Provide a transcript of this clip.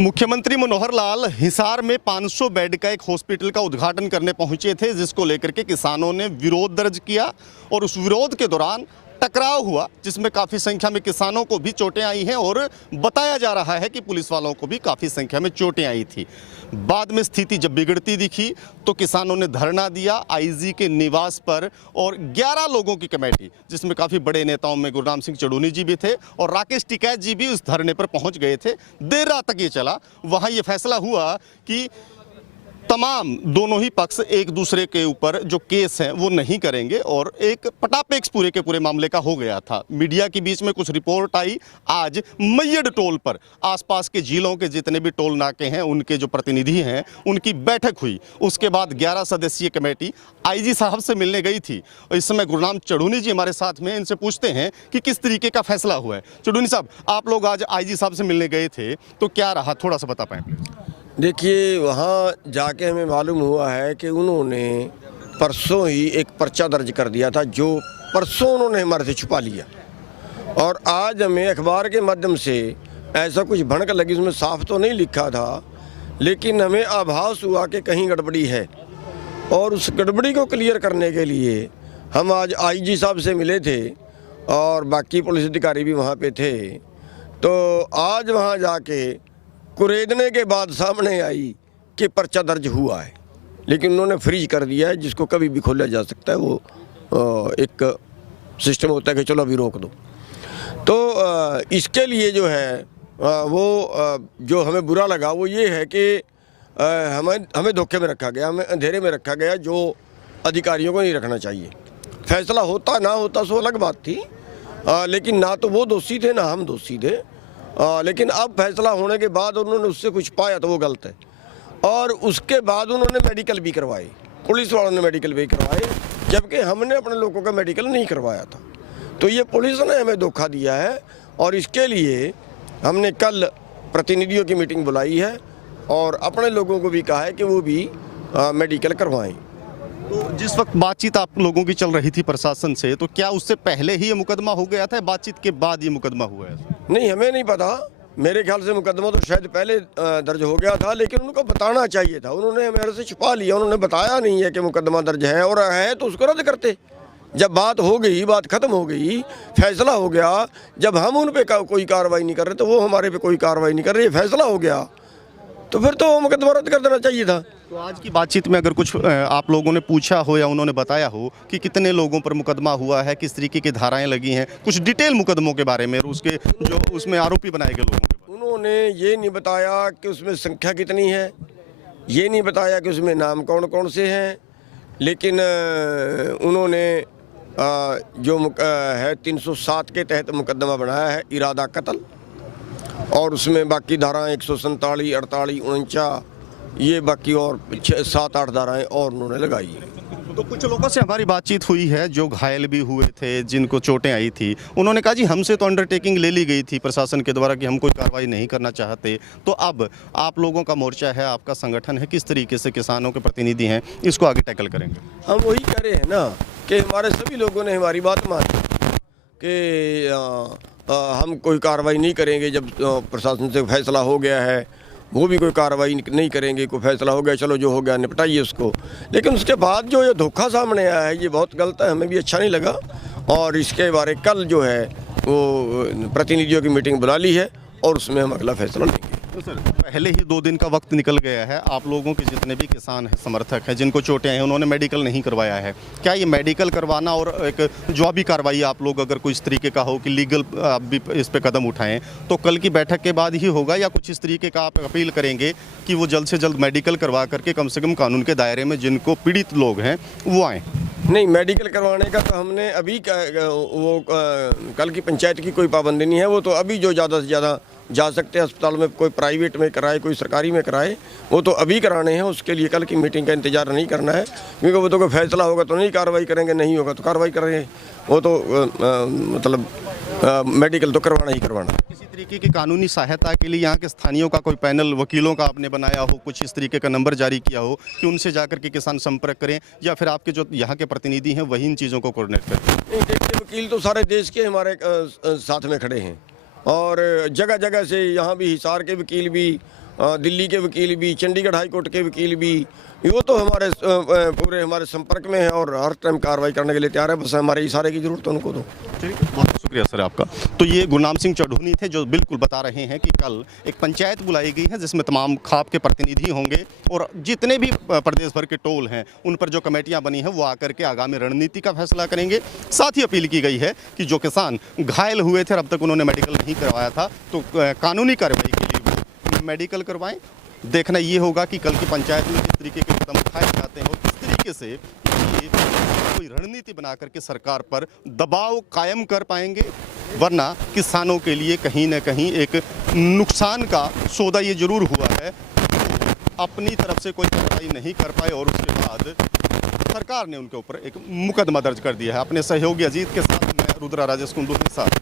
मुख्यमंत्री मनोहर लाल हिसार में 500 बेड का एक हॉस्पिटल का उद्घाटन करने पहुंचे थे, जिसको लेकर के किसानों ने विरोध दर्ज किया और उस विरोध के दौरान टकराव हुआ, जिसमें काफ़ी संख्या में किसानों को भी चोटें आई हैं और बताया जा रहा है कि पुलिस वालों को भी काफ़ी संख्या में चोटें आई थी। बाद में स्थिति जब बिगड़ती दिखी तो किसानों ने धरना दिया आईजी के निवास पर और 11 लोगों की कमेटी, जिसमें काफ़ी बड़े नेताओं में गुरनाम सिंह चड़ूनी जी भी थे और राकेश टिकैत जी भी उस धरने पर पहुंच गए थे। देर रात तक ये चला। वहाँ ये फैसला हुआ कि तमाम दोनों ही पक्ष एक दूसरे के ऊपर जो केस हैं वो नहीं करेंगे और एक पटापेक्स पूरे के पूरे मामले का हो गया था। मीडिया के बीच में कुछ रिपोर्ट आई। आज मैयड टोल पर आसपास के जिलों के जितने भी टोल नाके हैं उनके जो प्रतिनिधि हैं उनकी बैठक हुई। उसके बाद 11 सदस्यीय कमेटी आईजी साहब से मिलने गई थी। इस समय गुरनाम चड़ूनी जी हमारे साथ में, इनसे पूछते हैं कि किस तरीके का फैसला हुआ है। चड़ूनी साहब, आप लोग आज आईजी साहब से मिलने गए थे तो क्या रहा, थोड़ा सा बता पाएं प्लीज। देखिए, वहाँ जाके हमें मालूम हुआ है कि उन्होंने परसों ही एक पर्चा दर्ज कर दिया था, जो परसों उन्होंने हमारे से छुपा लिया और आज हमें अखबार के माध्यम से ऐसा कुछ भनक लगी। उसमें साफ तो नहीं लिखा था, लेकिन हमें आभास हुआ कि कहीं गड़बड़ी है और उस गड़बड़ी को क्लियर करने के लिए हम आज आईजी साहब से मिले थे और बाकी पुलिस अधिकारी भी वहाँ पे थे। तो आज वहाँ जाके कुरेदने के बाद सामने आई कि पर्चा दर्ज हुआ है, लेकिन उन्होंने फ्रीज कर दिया है, जिसको कभी भी खोला जा सकता है। वो एक सिस्टम होता है कि चलो अभी रोक दो। तो इसके लिए जो है वो जो हमें बुरा लगा वो ये है कि हमें धोखे में रखा गया, हमें अंधेरे में रखा गया, जो अधिकारियों को नहीं रखना चाहिए। फैसला होता ना होता सो अलग बात थी, लेकिन ना तो वो दोषी थे ना हम दोषी थे। लेकिन अब फैसला होने के बाद उन्होंने उससे कुछ पाया तो वो गलत है। और उसके बाद उन्होंने मेडिकल भी करवाए, पुलिस वालों ने मेडिकल भी करवाए, जबकि हमने अपने लोगों का मेडिकल नहीं करवाया था। तो ये पुलिस ने हमें धोखा दिया है और इसके लिए हमने कल प्रतिनिधियों की मीटिंग बुलाई है और अपने लोगों को भी कहा है कि वो भी मेडिकल करवाएं। तो जिस वक्त बातचीत आप लोगों की चल रही थी प्रशासन से, तो क्या उससे पहले ही ये मुकदमा हो गया था, बातचीत के बाद ये मुकदमा हुआ है? नहीं, हमें नहीं पता। मेरे ख्याल से मुकदमा तो शायद पहले दर्ज हो गया था, लेकिन उनको बताना चाहिए था। उन्होंने मेरे से छुपा लिया, उन्होंने बताया नहीं है कि मुकदमा दर्ज है, और है तो उसको रद्द करते। जब बात हो गई, बात खत्म हो गई, फैसला हो गया, जब हम उन पे कोई कार्रवाई नहीं कर रहे तो वो हमारे पे कोई कार्रवाई नहीं कर रही, फैसला हो गया तो फिर तो मुकदमा रद्द कर देना चाहिए था। तो आज की बातचीत में अगर कुछ आप लोगों ने पूछा हो या उन्होंने बताया हो कि कितने लोगों पर मुकदमा हुआ है, किस तरीके की धाराएं लगी हैं, कुछ डिटेल मुकदमों के बारे में, उसके जो उसमें आरोपी बनाए गए लोगों के बारे में? उन्होंने ये नहीं बताया कि उसमें संख्या कितनी है, ये नहीं बताया कि उसमें नाम कौन कौन से हैं, लेकिन उन्होंने जो है 307 के तहत मुकदमा बनाया है, इरादा कत्ल, और उसमें बाकी धाराएँ 147, 48, 49, ये बाकी और 7-8 धाराएँ और उन्होंने लगाई। तो कुछ लोगों से हमारी बातचीत हुई है जो घायल भी हुए थे, जिनको चोटें आई थी। उन्होंने कहा जी हमसे तो अंडरटेकिंग ले ली गई थी प्रशासन के द्वारा कि हम कोई कार्रवाई नहीं करना चाहते। तो अब आप लोगों का मोर्चा है, आपका संगठन है, किस तरीके से किसानों के प्रतिनिधि हैं, इसको आगे टैकल करेंगे? हम वही कह रहे हैं ना कि हमारे सभी लोगों ने हमारी बात मानी कि हम कोई कार्रवाई नहीं करेंगे। जब प्रशासन से फैसला हो गया है वो भी कोई कार्रवाई नहीं करेंगे। कोई फैसला हो गया, चलो जो हो गया निपटाइए उसको। लेकिन उसके बाद जो ये धोखा सामने आया है ये बहुत गलत है, हमें भी अच्छा नहीं लगा और इसके बारे कल जो है वो प्रतिनिधियों की मीटिंग बुला ली है और उसमें हम अगला फैसला लेंगे। तो सर, पहले ही 2 दिन का वक्त निकल गया है। आप लोगों के जितने भी किसान हैं, समर्थक हैं, जिनको चोटें हैं, उन्होंने मेडिकल नहीं करवाया है। क्या ये मेडिकल करवाना और एक जॉबी कार्रवाई आप लोग अगर कोई इस तरीके का हो कि लीगल आप भी इस पे कदम उठाएं, तो कल की बैठक के बाद ही होगा, या कुछ इस तरीके का आप अपील करेंगे कि वो जल्द से जल्द मेडिकल करवा करके कम से कम कानून के दायरे में जिनको पीड़ित लोग हैं वो आएँ? नहीं, मेडिकल करवाने का तो हमने अभी वो कल की पंचायत की कोई पाबंदी नहीं है। वो तो अभी जो ज़्यादा से ज़्यादा जा सकते हैं अस्पताल में, कोई प्राइवेट में कराए, कोई सरकारी में कराए, वो तो अभी कराने हैं। उसके लिए कल की मीटिंग का इंतजार नहीं करना है, क्योंकि वो तो कोई फैसला होगा तो नहीं कार्रवाई करेंगे, नहीं होगा तो कार्रवाई करेंगे। वो तो मतलब मेडिकल तो करवाना ही करवाना। किसी तरीके की कानूनी सहायता के लिए यहाँ के स्थानीयों का कोई पैनल वकीलों का आपने बनाया हो, कुछ इस तरीके का नंबर जारी किया हो कि उनसे जाकर के किसान संपर्क करें, या फिर आपके जो यहाँ के प्रतिनिधि हैं वही इन चीज़ों को कोऑर्डिनेट करें? देखिए, वकील तो सारे देश के हमारे साथ में खड़े हैं और जगह जगह से यहाँ भी हिसार के वकील भी दिल्ली के वकील भी, चंडीगढ़ हाई कोर्ट के वकील भी, वो तो हमारे पूरे हमारे संपर्क में है और हर टाइम कार्रवाई करने के लिए तैयार है। बस हमारे इशारे की ज़रूरत उनको दो। चलिए, बहुत शुक्रिया सर आपका। तो ये गुरनाम सिंह चढ़ूनी थे जो बिल्कुल बता रहे हैं कि कल एक पंचायत बुलाई गई है जिसमें तमाम खाप के प्रतिनिधि होंगे और जितने भी प्रदेश भर के टोल हैं उन पर जो कमेटियां बनी हैं वो आकर के आगामी रणनीति का फैसला करेंगे। साथ ही अपील की गई है कि जो किसान घायल हुए थे और अब तक उन्होंने मेडिकल नहीं करवाया था तो कानूनी कार्रवाई के लिए वो मेडिकल करवाएं। देखना ये होगा कि कल की पंचायत में किस तरीके के कदम उठाए जाते हैं और किस तरीके से ये कोई रणनीति बना करके सरकार पर दबाव कायम कर पाएंगे, वरना किसानों के लिए कहीं ना कहीं एक नुकसान का सौदा ये जरूर हुआ है। अपनी तरफ से कोई कार्रवाई नहीं कर पाए और उसके बाद सरकार ने उनके ऊपर एक मुकदमा दर्ज कर दिया है। अपने सहयोगी अजीत के साथ मैं रुद्रा राजेश कुंडू के साथ।